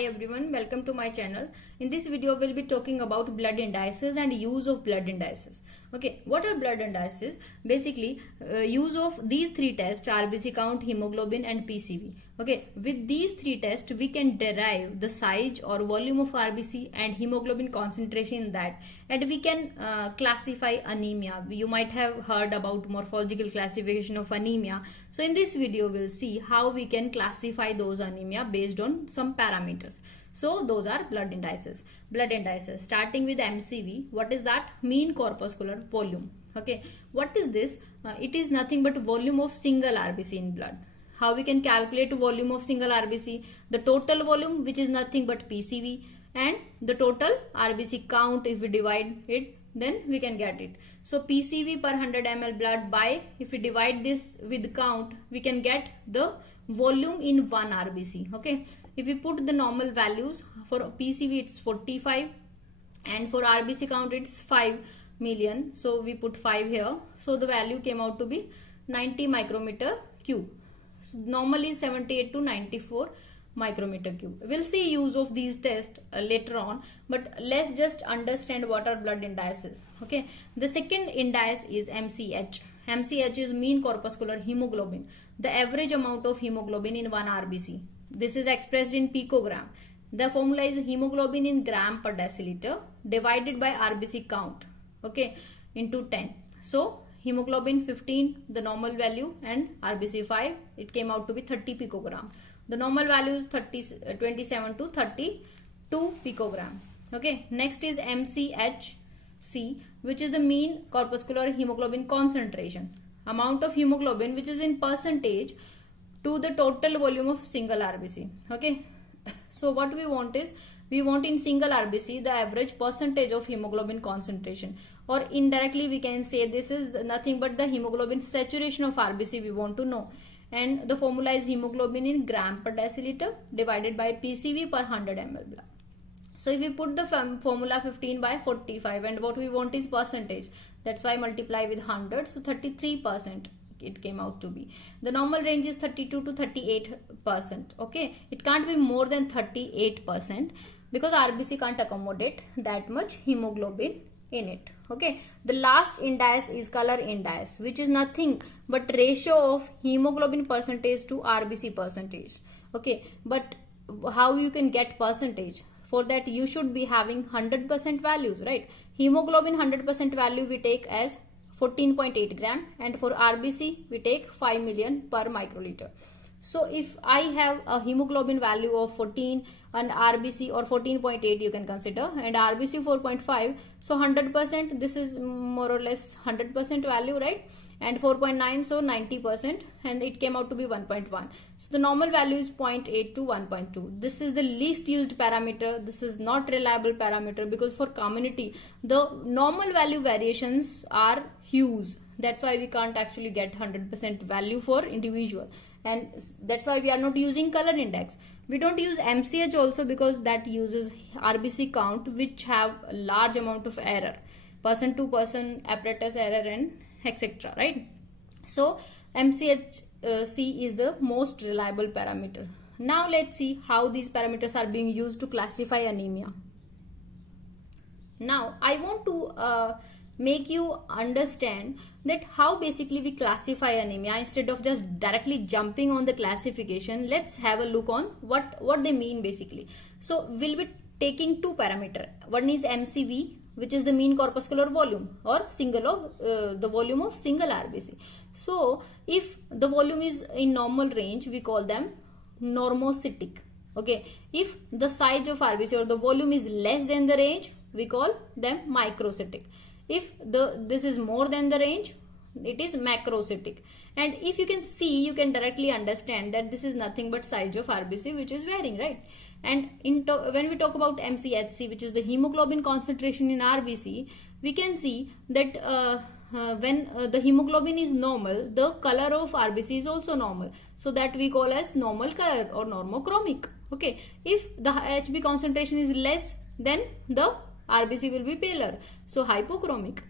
Hi everyone, welcome to my channel. In this video we'll be talking about blood indices and use of blood indices. Okay, what are blood indices? Basically use of these three tests: RBC count, hemoglobin and PCV. Okay, with these three tests we can derive the size or volume of RBC and hemoglobin concentration in that, and we can classify anemia. You might have heard about morphological classification of anemia. So in this video we'll see how we can classify those anemia based on some parameters. So those are blood indices. Blood indices starting with MCV. What is that? Mean corpuscular volume. Okay, what is this? It is nothing but volume of single RBC in blood. How we can calculate volume of single RBC? The total volume, which is nothing but PCV, and the total RBC count. If we divide it, then we can get it. So PCV per 100 ml blood by, if we divide this with count, we can get the volume in 1 RBC. Okay, if we put the normal values, for PCV it's 45 and for RBC count it's 5 million. So we put 5 here. So the value came out to be 90 micrometer cube. So normally 78 to 94 micrometer cube. We'll see use of these tests later on, but let's just understand what are blood indices. Okay, the second indice is MCH. MCH is mean corpuscular hemoglobin, the average amount of hemoglobin in 1 RBC. This is expressed in picogram. The formula is hemoglobin in gram per deciliter divided by RBC count, okay, into 10. So hemoglobin 15, the normal value, and RBC 5, it came out to be 30 picogram. The normal value is 27 to 32 picogram. Okay, next is MCHC, which is the mean corpuscular hemoglobin concentration, amount of hemoglobin which is in percentage to the total volume of single RBC. Okay, so what we want is, we want in single RBC the average percentage of hemoglobin concentration, or indirectly we can say this is nothing but the hemoglobin saturation of RBC we want to know. And the formula is hemoglobin in gram per deciliter divided by PCV per 100 ml blood. So if we put the formula 15 by 45, and what we want is percentage, that's why multiply with 100, so 33% it came out to be. The normal range is 32 to 38%. Okay, it can't be more than 38% because RBC can't accommodate that much hemoglobin in it. Okay, the last indice is color indice, which is nothing but ratio of hemoglobin percentage to RBC percentage. Okay, but how you can get percentage? For that you should be having 100% values, right? Hemoglobin 100% value we take as 14.8 gram, and for RBC we take 5 million per microliter. So if I have a hemoglobin value of 14 and RBC, or 14.8 you can consider, and RBC 4.5, so 100%, this is more or less 100% value, right? And 4.9, so 90%, and it came out to be 1.1. So the normal value is 0.8 to 1.2. This is the least used parameter. This is not reliable parameter, because for community the normal value variations are huge. That's why we can't actually get 100% value for individual, and that's why we are not using color index. We don't use MCH also because that uses RBC count, which have a large amount of error, person to person apparatus error and etc. Right? So MCHC is the most reliable parameter. Now let's see how these parameters are being used to classify anemia. Now I want to make you understand that how basically we classify anemia. Instead of just directly jumping on the classification, let's have a look on what they mean basically. So we'll be taking two parameters. One is MCV, which is the mean corpuscular volume, or the volume of single RBC. So if the volume is in normal range, we call them normocytic. Okay, if the size of RBC or the volume is less than the range, we call them microcytic. If this is more than the range, it is macrocytic. And if you can see, you can directly understand that this is nothing but size of RBC which is varying, right? And when we talk about MCHC, which is the hemoglobin concentration in RBC, we can see that when the hemoglobin is normal, the color of RBC is also normal. So that we call as normal color or normochromic. Okay, if the HB concentration is less, then the RBC will be paler, so hypochromic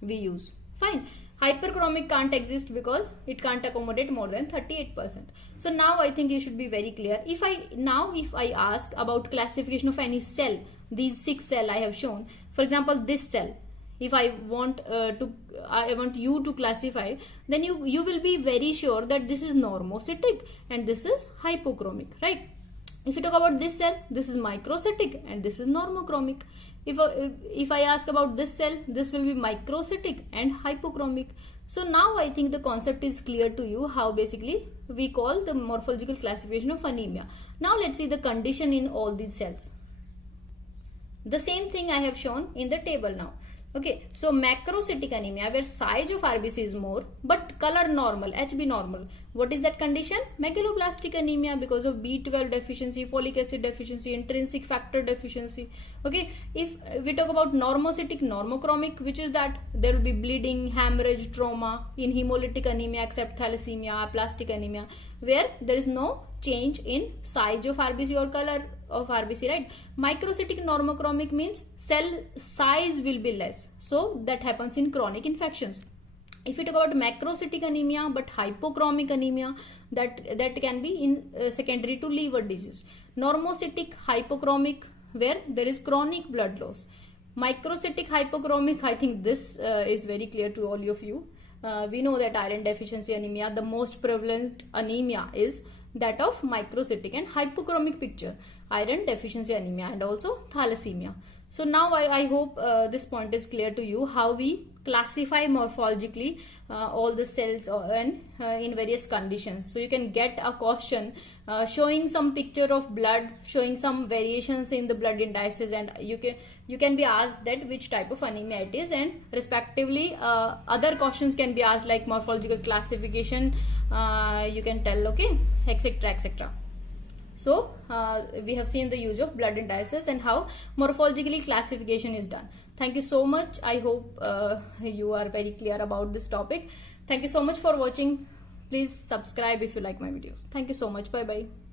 we use. Fine. Hyperchromic can't exist because it can't accommodate more than 38%. So now I think you should be very clear. If I ask about classification of any cell, these 6 cells I have shown, for example this cell, if I want you to classify, then you will be very sure that this is normocytic and this is hypochromic, right? If you talk about this cell, this is microcytic and this is normochromic. If I ask about this cell, this will be microcytic and hypochromic. So now I think the concept is clear to you how basically we call the morphological classification of anemia. Now let's see the condition in all these cells. The same thing I have shown in the table now. Okay, so macrocytic anemia, where size of RBC is more but color normal, HB normal. What is that condition? Megaloblastic anemia because of B12 deficiency, folic acid deficiency, intrinsic factor deficiency. Okay, if we talk about normocytic, normochromic, which is that there will be bleeding, hemorrhage, trauma in hemolytic anemia except thalassemia, aplastic anemia, where there is no change in size of RBC or color of RBC, right? Microcytic normochromic means cell size will be less. So that happens in chronic infections. If you talk about macrocytic anemia but hypochromic anemia, that can be in secondary to liver disease. Normocytic hypochromic, where there is chronic blood loss. Microcytic hypochromic, I think this is very clear to all of you. We know that iron deficiency anemia, the most prevalent anemia is that of microcytic, and hypochromic picture, iron deficiency anemia and also thalassemia. So now I hope this point is clear to you how we classify morphologically all the cells and in various conditions. So you can get a question showing some picture of blood, showing some variations in the blood indices, and you can be asked that which type of anemia it is, and respectively other questions can be asked like morphological classification, you can tell, okay, etc, etc. So we have seen the use of blood indices and how morphologically classification is done. Thank you so much. I hope you are very clear about this topic. Thank you so much for watching. Please subscribe if you like my videos. Thank you so much. Bye bye.